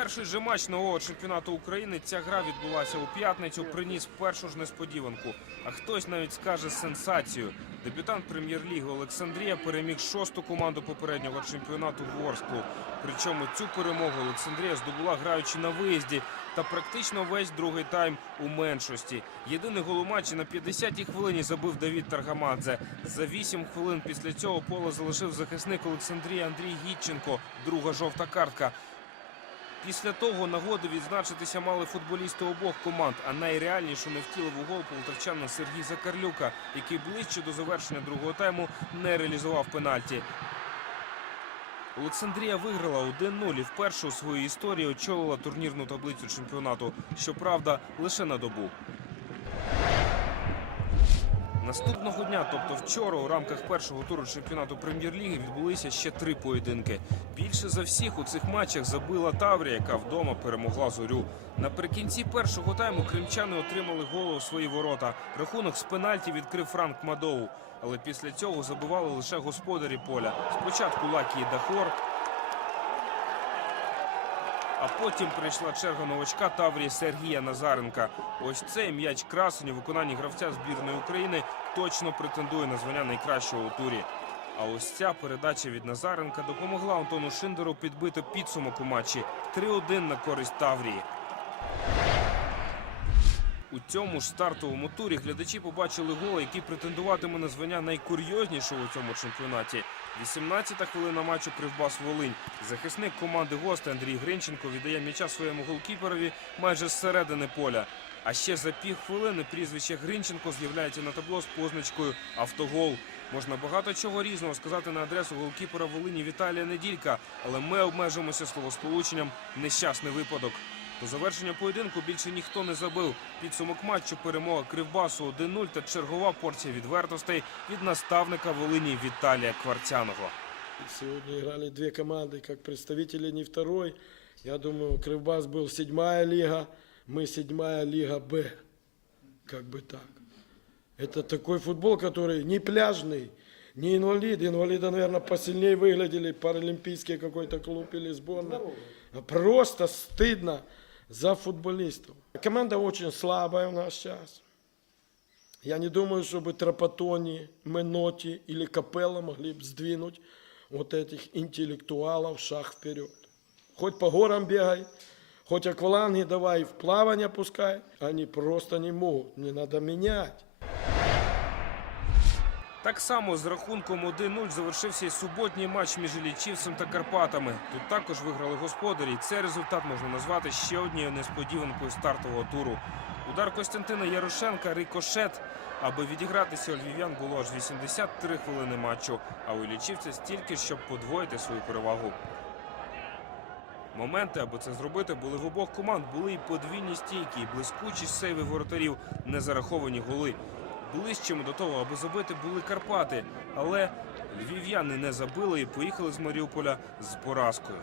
Перший же матч нового чемпіонату України ця гра відбулася у п'ятницю. Приніс першу ж несподіванку. А хтось навіть скаже сенсацію. Дебютант прем'єр-ліги Олександрія переміг шосту команду попереднього чемпіонату Ворсклу. Причому цю перемогу Олександрія здобула граючи на виїзді та практично весь другий тайм у меншості. Єдиний гол у матчі на 50-й хвилині забив Давід Таргамадзе. За 8 хвилин після цього поле залишив захисник Олександрії Андрій Гітченко. Друга жовта картка. Після того нагоди відзначитися мали футболісти обох команд, а найреальніше не втілив у гол полтавчанин Сергій Закарлюка, який ближче до завершення другого тайму не реалізував пенальті. Олександрія виграла 1-0 і вперше у своїй історії очолила турнірну таблицю чемпіонату. Щоправда, лише на добу. Наступного дня, тобто вчора, у рамках першого туру чемпіонату прем'єр-ліги відбулися ще три поєдинки. Більше за всіх у цих матчах забила Таврія, яка вдома перемогла зорю. Наприкінці першого тайму кримчани отримали голу у свої ворота. Рахунок з пенальті відкрив Франк Мадоу. Але після цього забивали лише господарі поля. Спочатку Лакі і Дахор, а потім прийшла черга новачка Таврії Сергія Назаренка. Ось цей м'яч красень у виконанні гравця збірної України точно претендує на звання найкращого у турі. А ось ця передача від Назаренка допомогла Антону Шиндеру підбити підсумок у матчі 3-1 на користь Таврії. У цьому ж стартовому турі глядачі побачили гол, який претендуватиме на звання найкурйознішого у цьому чемпіонаті. 18-та хвилина матчу Кривбас Волинь. Захисник команди гостя Андрій Гринченко віддає м'яча своєму голкіперові майже з середини поля. А ще за півхвилини прізвище Гринченко з'являється на табло з позначкою Автогол. Можна багато чого різного сказати на адресу голкіпера Волині Віталія Неділька, але ми обмежимося словосполученням нещасний випадок. До завершення поєдинку більше ніхто не забив. Підсумок матчу перемога Кривбасу 1-0 та чергова порція відвертостей від наставника Волині Віталія Кварцяного. Сегодня играли две команды, как представители не второй. Я думаю, Кривбас был седьмая лига, мы седьмая лига Б. Как бы так. Это такой футбол, который не пляжный, не инвалид. Инвалиды, наверное, посильнее выглядели, паралимпийский какой-то клуб или сборная. А Просто стыдно за футболистов. Команда очень слабая у нас сейчас. Я не думаю, чтобы Трапатони, Меноти или Капелла могли бы сдвинуть вот этих интеллектуалов шаг вперед. Хоть по горам бегай, хоть акваланги давай в плавание пускай. Они просто не могут, не надо менять. Так само з рахунком 1-0 завершився і суботній матч між Іллічівцем та Карпатами. Тут також виграли господарі. Цей результат можна назвати ще однією несподіванкою стартового туру. Удар Костянтина Ярошенка рикошет. Аби відігратися у львів'ян було аж 83 хвилини матчу, а у Іллічівця стільки, щоб подвоїти свою перевагу. Моменти, аби це зробити, були в обох команд. Були і подвійні стійки, і блискучі сейви воротарів, не зараховані голи. Ближчими до того, аби забити, були Карпати. Але львів'яни не забили і поїхали з Маріуполя з поразкою.